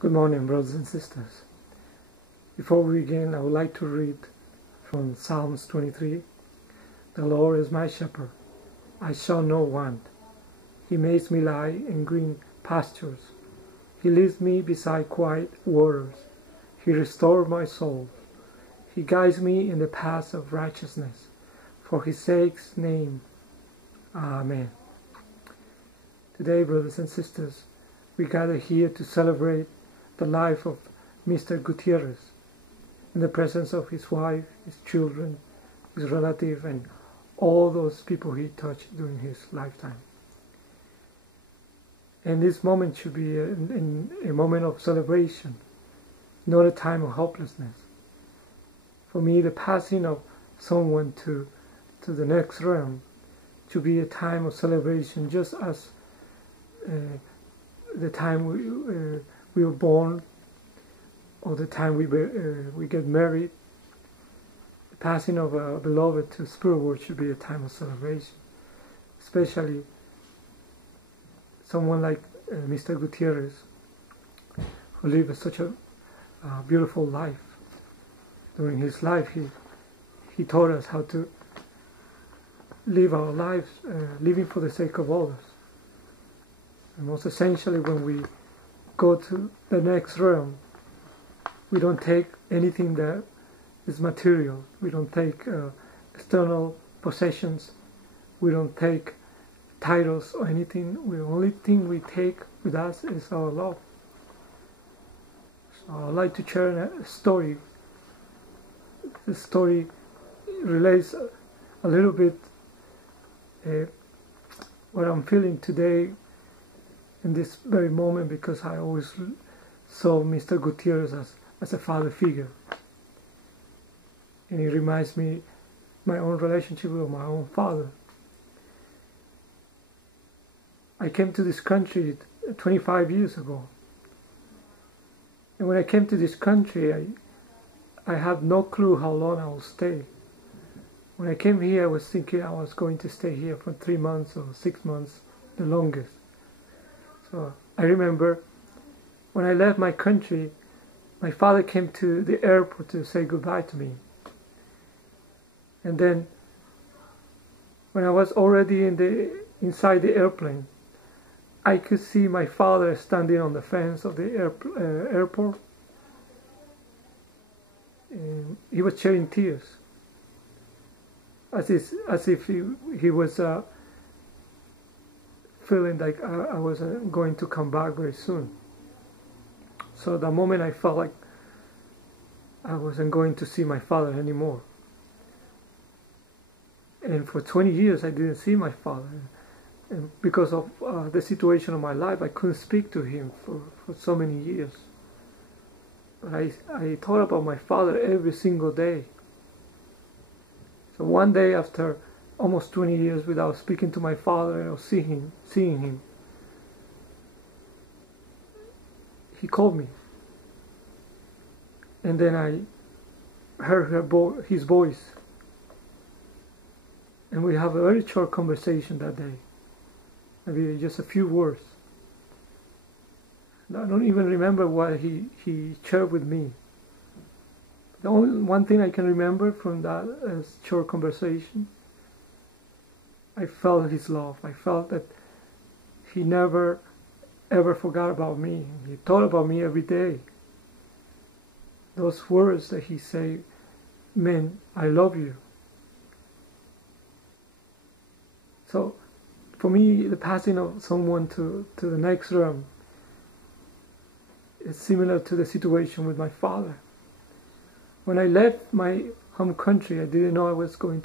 Good morning, brothers and sisters. Before we begin, I would like to read from Psalms 23. The Lord is my shepherd, I shall not want. He makes me lie in green pastures. He leads me beside quiet waters. He restores my soul. He guides me in the paths of righteousness, for his sake's name. Amen. Today, brothers and sisters, we gather here to celebrate the life of Mr. Gutierrez in the presence of his wife, his children, his relative, and all those people he touched during his lifetime. And this moment should be a moment of celebration, not a time of hopelessness. For me, the passing of someone to the next realm should be a time of celebration, just as the time we were born, or the time we get married. The passing of a beloved to spirit world should be a time of celebration, especially someone like Mr. Gutierrez, who lived such a beautiful life. During his life, he taught us how to live our lives, living for the sake of others. And most essentially, when we go to the next realm, we don't take anything that is material. We don't take external possessions. We don't take titles or anything. The only thing we take with us is our love. So I'd like to share a story. The story relates a little bit what I'm feeling today in this very moment, because I always saw Mr. Gutierrez as a father figure. And it reminds me my own relationship with my own father. I came to this country 25 years ago. And when I came to this country, I had no clue how long I would stay. When I came here, I was thinking I was going to stay here for 3 months or 6 months, the longest. So I remember when I left my country, my father came to the airport to say goodbye to me. And then when I was already inside the airplane, I could see my father standing on the fence of the airport. And he was shedding tears, as if he was feeling like I was going to come back very soon. So the moment I felt like I wasn't going to see my father anymore. And for 20 years I didn't see my father. And because of the situation of my life, I couldn't speak to him for so many years. But I thought about my father every single day. So one day, after almost 20 years without speaking to my father or seeing him, he called me. And then I heard his voice. And we have a very short conversation that day. Maybe just a few words. I don't even remember what he shared with me. The only one thing I can remember from that short conversation, I felt his love. I felt that he never ever forgot about me. He thought about me every day. Those words that he said meant, I love you. So for me, the passing of someone to the next realm is similar to the situation with my father. When I left my home country, I didn't know I wasn't going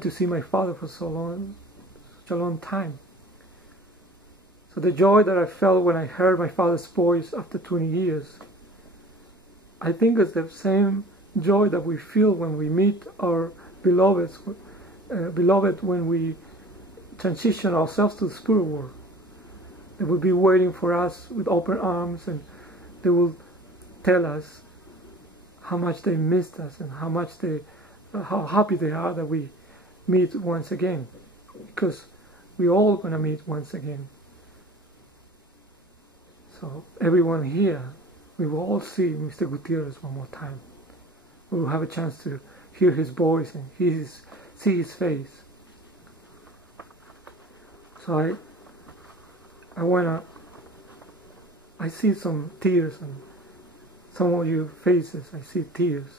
to see my father for such a long time. So the joy that I felt when I heard my father's voice after 20 years, I think it's the same joy that we feel when we meet our beloved when we transition ourselves to the spirit world. They will be waiting for us with open arms, and they will tell us how much they missed us and how happy they are that we meet once again, because we're all going to meet once again. So everyone here, we will all see Mr. Gutierrez one more time. We will have a chance to hear his voice and see his face. So I see some tears on some of your faces. I see tears,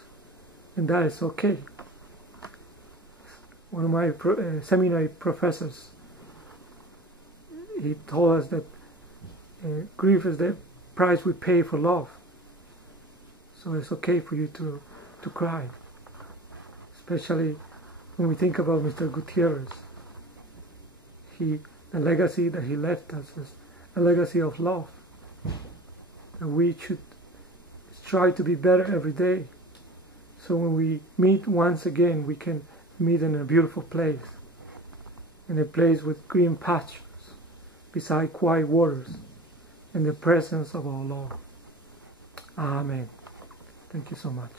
and that is okay. One of my seminary professors, he told us that grief is the price we pay for love. So it's okay for you to cry, especially when we think about Mr. Gutierrez. The legacy that he left us is a legacy of love. That we should try to be better every day. So when we meet once again, we can meet in a beautiful place, in a place with green pastures, beside quiet waters, in the presence of our Lord. Amen. Thank you so much.